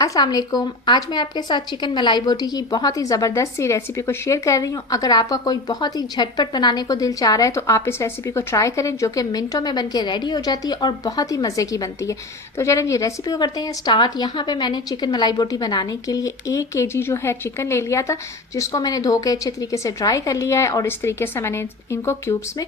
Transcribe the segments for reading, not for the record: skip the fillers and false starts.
अस्सलाम वालेकुम। आज मैं आपके साथ चिकन मलाई बोटी की बहुत ही ज़बरदस्त सी रेसिपी को शेयर कर रही हूँ। अगर आपका कोई बहुत ही झटपट बनाने को दिल चाह रहा है तो आप इस रेसिपी को ट्राई करें, जो कि मिनटों में बनके रेडी हो जाती है और बहुत ही मज़े की बनती है। तो चलें जी रेसिपी को करते हैं स्टार्ट। यहाँ पर मैंने चिकन मलाई बोटी बनाने के लिए 1 kg जो है चिकन ले लिया था, जिसको मैंने धो के अच्छे तरीके से ड्राई कर लिया है और इस तरीके से मैंने इनको क्यूब्स में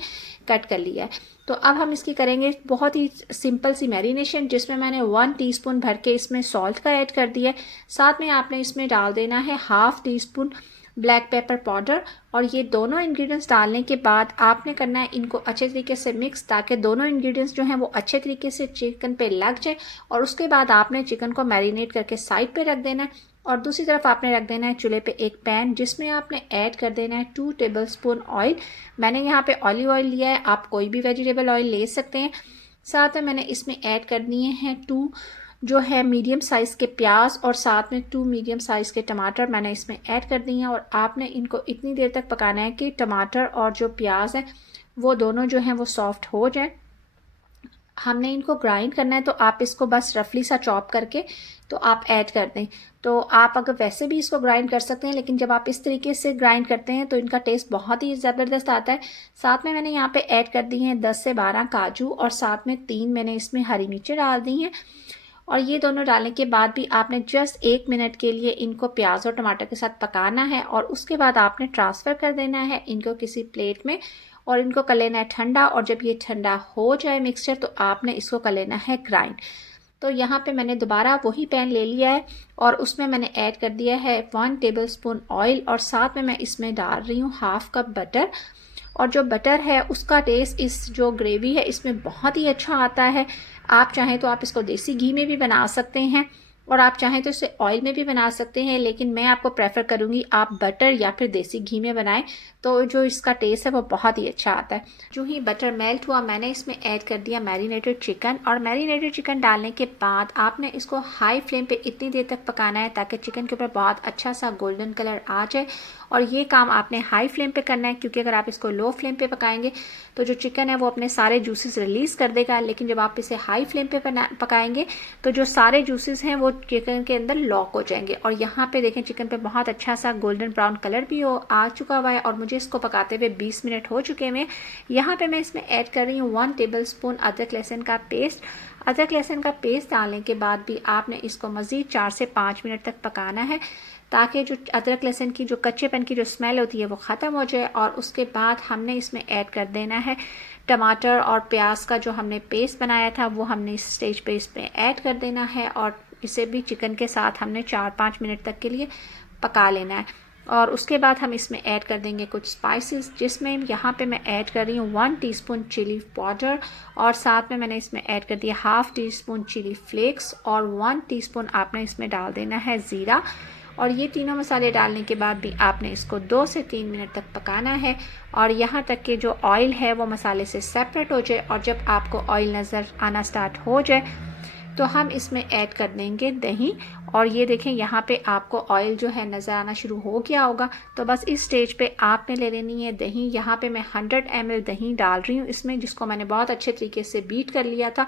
कट कर लिया है। तो अब हम इसकी करेंगे बहुत ही सिंपल सी मैरिनेशन, जिसमें मैंने 1 टीस्पून भर के इसमें सॉल्ट का ऐड कर दिया है। साथ में आपने इसमें डाल देना है ½ टीस्पून ब्लैक पेपर पाउडर। और ये दोनों इंग्रेडिएंट्स डालने के बाद आपने करना है इनको अच्छे तरीके से मिक्स, ताकि दोनों इंग्रेडिएंट्स जो हैं वो अच्छे तरीके से चिकन पे लग जाए। और उसके बाद आपने चिकन को मैरिनेट करके साइड पे रख देना है। और दूसरी तरफ आपने रख देना है चूल्हे पे एक पैन, जिसमें आपने ऐड कर देना है 2 टेबलस्पून ऑयल। मैंने यहाँ पे ऑलिव ऑयल लिया है, आप कोई भी वेजिटेबल ऑयल ले सकते हैं। साथ में मैंने इसमें ऐड कर दिए हैं 2 जो है मीडियम साइज़ के प्याज और साथ में 2 मीडियम साइज़ के टमाटर मैंने इसमें ऐड कर दिए हैं। और आपने इनको इतनी देर तक पकाना है कि टमाटर और जो प्याज है वो दोनों जो हैं वो सॉफ्ट हो जाए। हमने इनको ग्राइंड करना है, तो आप इसको बस रफली सा चॉप करके तो आप ऐड कर दें। तो आप अगर वैसे भी इसको ग्राइंड कर सकते हैं, लेकिन जब आप इस तरीके से ग्राइंड करते हैं तो इनका टेस्ट बहुत ही ज़बरदस्त आता है। साथ में मैंने यहाँ पे ऐड कर दी हैं 10 से 12 काजू और साथ में 3 मैंने इसमें हरी मिर्चें डाल दी हैं। और ये दोनों डालने के बाद भी आपने जस्ट 1 मिनट के लिए इनको प्याज और टमाटर के साथ पकाना है। और उसके बाद आपने ट्रांसफ़र कर देना है इनको किसी प्लेट में और इनको कर लेना है ठंडा। और जब ये ठंडा हो जाए मिक्सचर, तो आपने इसको कर लेना है ग्राइंड। तो यहाँ पे मैंने दोबारा वही पैन ले लिया है और उसमें मैंने ऐड कर दिया है 1 टेबलस्पून ऑयल और साथ में मैं इसमें डाल रही हूँ ½ कप बटर। और जो बटर है उसका टेस्ट इस जो ग्रेवी है इसमें बहुत ही अच्छा आता है। आप चाहें तो आप इसको देसी घी में भी बना सकते हैं और आप चाहें तो इसे ऑयल में भी बना सकते हैं, लेकिन मैं आपको प्रेफर करूँगी आप बटर या फिर देसी घी में बनाएं, तो जो इसका टेस्ट है वो बहुत ही अच्छा आता है। जो ही बटर मेल्ट हुआ, मैंने इसमें ऐड कर दिया मैरिनेटेड चिकन। और मैरिनेटेड चिकन डालने के बाद आपने इसको हाई फ्लेम पे इतनी देर तक पकाना है ताकि चिकन के ऊपर बहुत अच्छा सा गोल्डन कलर आ जाए। और ये काम आपने हाई फ्लेम पे करना है, क्योंकि अगर आप इसको लो फ्लेम पे पकाएंगे तो जो चिकन है वो अपने सारे जूसेस रिलीज़ कर देगा। लेकिन जब आप इसे हाई फ्लेम पे पकाएंगे तो जो सारे जूसेस हैं वो चिकन के अंदर लॉक हो जाएंगे। और यहाँ पे देखें चिकन पे बहुत अच्छा सा गोल्डन ब्राउन कलर भी आ चुका हुआ है और मुझे इसको पकाते हुए 20 मिनट हो चुके हैं। यहाँ पे मैं इसमें ऐड कर रही हूँ 1 टेबलस्पून अदरक लहसुन का पेस्ट। अदरक लहसुन का पेस्ट डालने के बाद भी आपने इसको मज़ीद 4 से 5 मिनट तक पकाना है, ताकि जो अदरक लहसुन की जो कच्चेपन की जो स्मेल होती है वो ख़त्म हो जाए। और उसके बाद हमने इसमें ऐड कर देना है टमाटर और प्याज का जो हमने पेस्ट बनाया था, वो हमने इस स्टेज पे इसमें ऐड कर देना है। और इसे भी चिकन के साथ हमने 4-5 मिनट तक के लिए पका लेना है। और उसके बाद हम इसमें ऐड कर देंगे कुछ स्पाइसेस, जिसमें यहाँ पे मैं ऐड कर रही हूँ 1 टीस्पून चिली पाउडर और साथ में मैंने इसमें ऐड कर दिया ½ टीस्पून चिली फ्लेक्स और 1 टीस्पून आपने इसमें डाल देना है ज़ीरा। और ये तीनों मसाले डालने के बाद भी आपने इसको 2 से 3 मिनट तक पकाना है, और यहाँ तक कि जो ऑयल है वो मसाले से सेपरेट हो जाए। और जब आपको ऑयल नज़र आना स्टार्ट हो जाए तो हम इसमें ऐड कर देंगे दही। और ये देखें यहाँ पे आपको ऑयल जो है नज़र आना शुरू हो गया होगा, तो बस इस स्टेज पे आपने ले लेनी है दही। यहाँ पे मैं 100 ml दही डाल रही हूँ इसमें, जिसको मैंने बहुत अच्छे तरीके से बीट कर लिया था।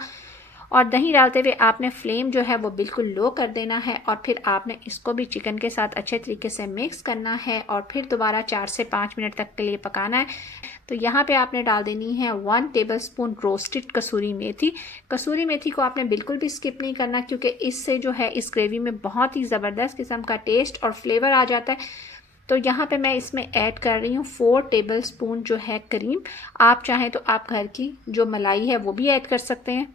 और दही डालते हुए आपने फ्लेम जो है वो बिल्कुल लो कर देना है और फिर आपने इसको भी चिकन के साथ अच्छे तरीके से मिक्स करना है और फिर दोबारा 4 से 5 मिनट तक के लिए पकाना है। तो यहाँ पे आपने डाल देनी है 1 टेबलस्पून रोस्टेड कसूरी मेथी। कसूरी मेथी को आपने बिल्कुल भी स्किप नहीं करना, क्योंकि इससे जो है इस ग्रेवी में बहुत ही ज़बरदस्त किस्म का टेस्ट और फ्लेवर आ जाता है। तो यहाँ पे मैं इसमें ऐड कर रही हूँ 4 टेबलस्पून जो है क्रीम। आप चाहें तो आप घर की जो मलाई है वो भी ऐड कर सकते हैं।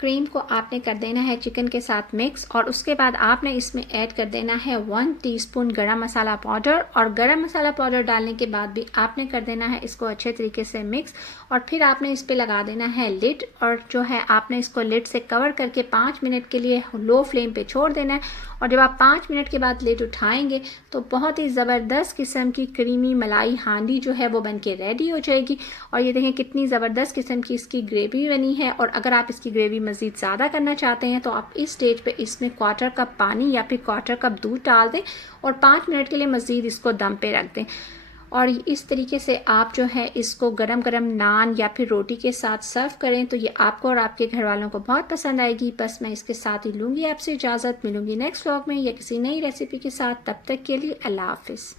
क्रीम को आपने कर देना है चिकन के साथ मिक्स। और उसके बाद आपने इसमें ऐड कर देना है 1 टीस्पून गरम मसाला पाउडर। और गरम मसाला पाउडर डालने के बाद भी आपने कर देना है इसको अच्छे तरीके से मिक्स। और फिर आपने इस पर लगा देना है लिड, और जो है आपने इसको लिड से कवर करके 5 मिनट के लिए लो फ्लेम पे छोड़ देना है। और जब आप 5 मिनट के बाद लिड उठाएंगे तो बहुत ही ज़बरदस्त किस्म की क्रीमी मलाई हांडी जो है वो बन के रेडी हो जाएगी। और ये देखें कितनी ज़बरदस्त किस्म की इसकी ग्रेवी बनी है। और अगर आप इसकी ग्रेवी मज़ीद ज़्यादा करना चाहते हैं तो आप इस स्टेज पे इसमें 1/4 कप पानी या फिर 1/4 कप दूध डाल दें और 5 मिनट के लिए मज़ीद इसको दम पे रख दें। और इस तरीके से आप जो है इसको गरम गरम नान या फिर रोटी के साथ सर्व करें तो ये आपको और आपके घर वालों को बहुत पसंद आएगी। बस मैं इसके साथ ही लूँगी आपसे इजाज़त, मिलूँगी नेक्स्ट व्लॉग में या किसी नई रेसिपी के साथ। तब तक के लिए अल्लाह हाफिज़।